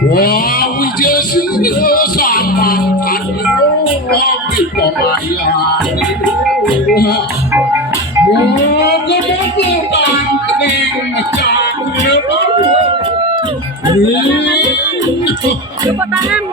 Wah, just sama hobi pemayan. Kebutuhan kening cakil baru. Tepuk tangan.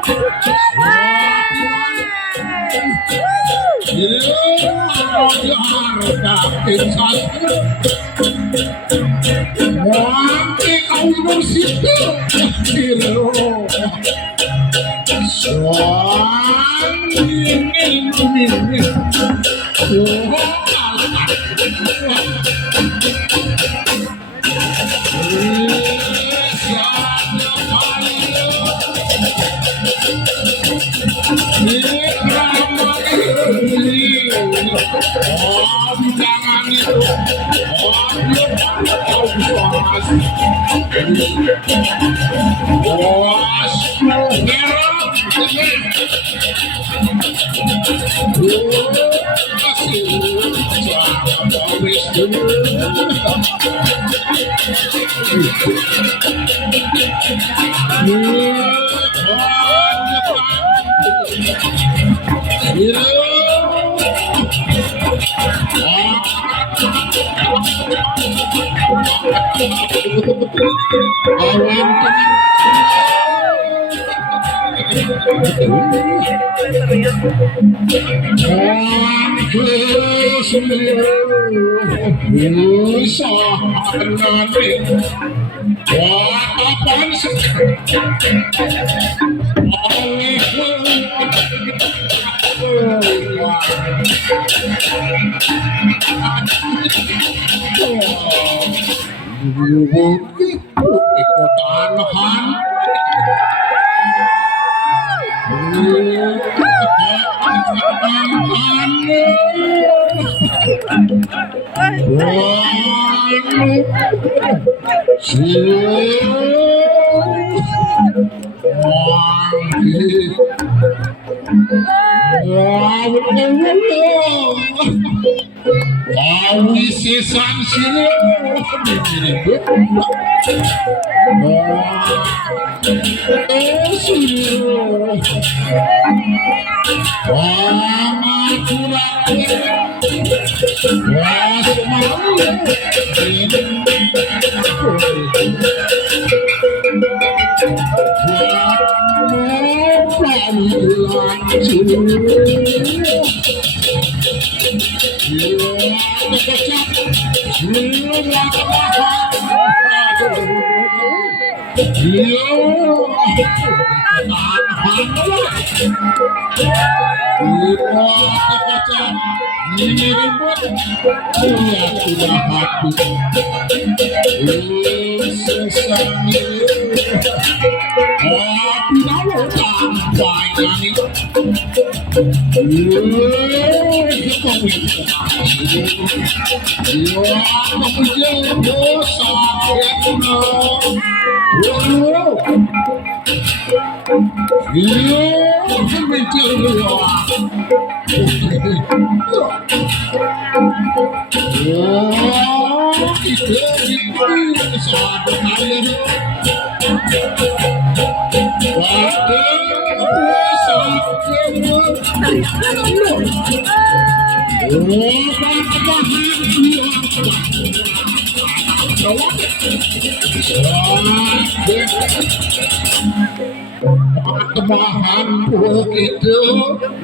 Tebahan begitu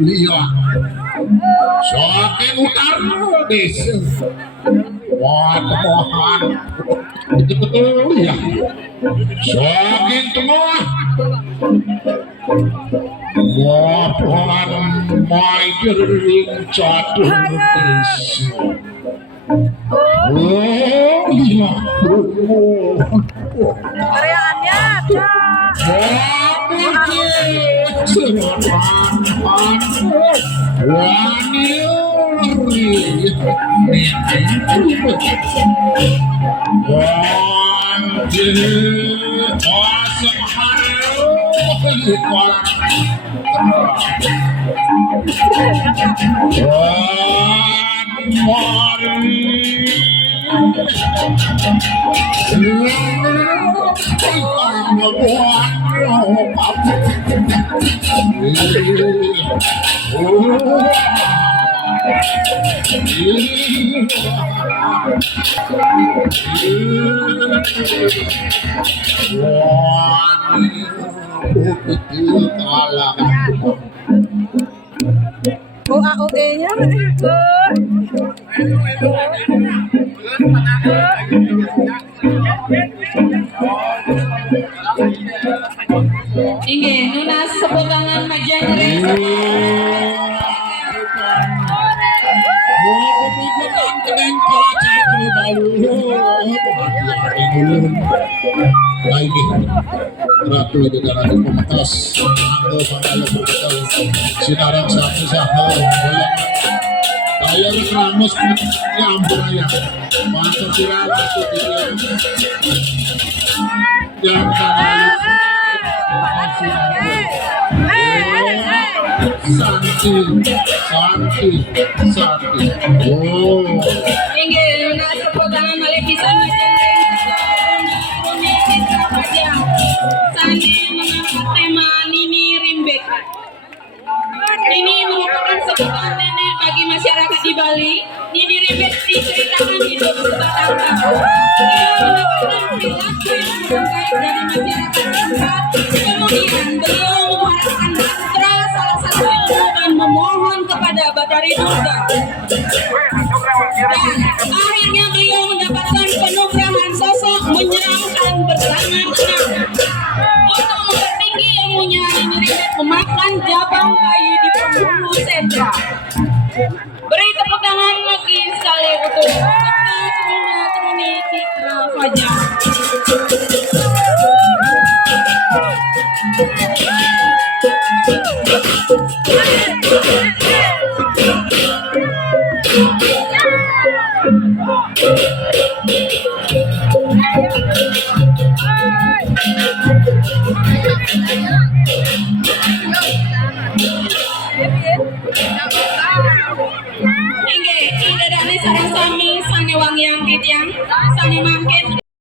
lihat saking utara desa wah tebahan begitu lihat saking tengah Wapan mayering catur desa. Oh iya, Karyaannya ada. Ogoh-Ogoh-nya Inge, nunas sebutangan majang Ratu negara pematas Sinarang satu sahal Bayar keramus Nyambur ayah Masa siralah Yang tanah Santi. Oh. Inge, nunas sebutangan malepisan majang Sani mengangkat tema Nini Rimbek. Ini merupakan sebutan nenek bagi masyarakat di Bali. Nini Rimbek diceritakan hidup berbatang tahun. Ia mendapatkan perilaku yang baik dari masyarakat tempat. Kemudian beliau memarahkan mantra salah satu ilmu dan memohon kepada Batari Durga. Dan akhirnya beliau mendapatkan penumpangan sosok menyeramkan bertangan enam. Untuk mempertinggi ilmunya, Nini Rimbek memakan jabang bayi di penghulu sentra. Beri tepuk tangan lagi sekali untuk Sabda Turuni Citra Fajar. Inge, ida dani sarang sami sane wangyang kitiang sane mangkin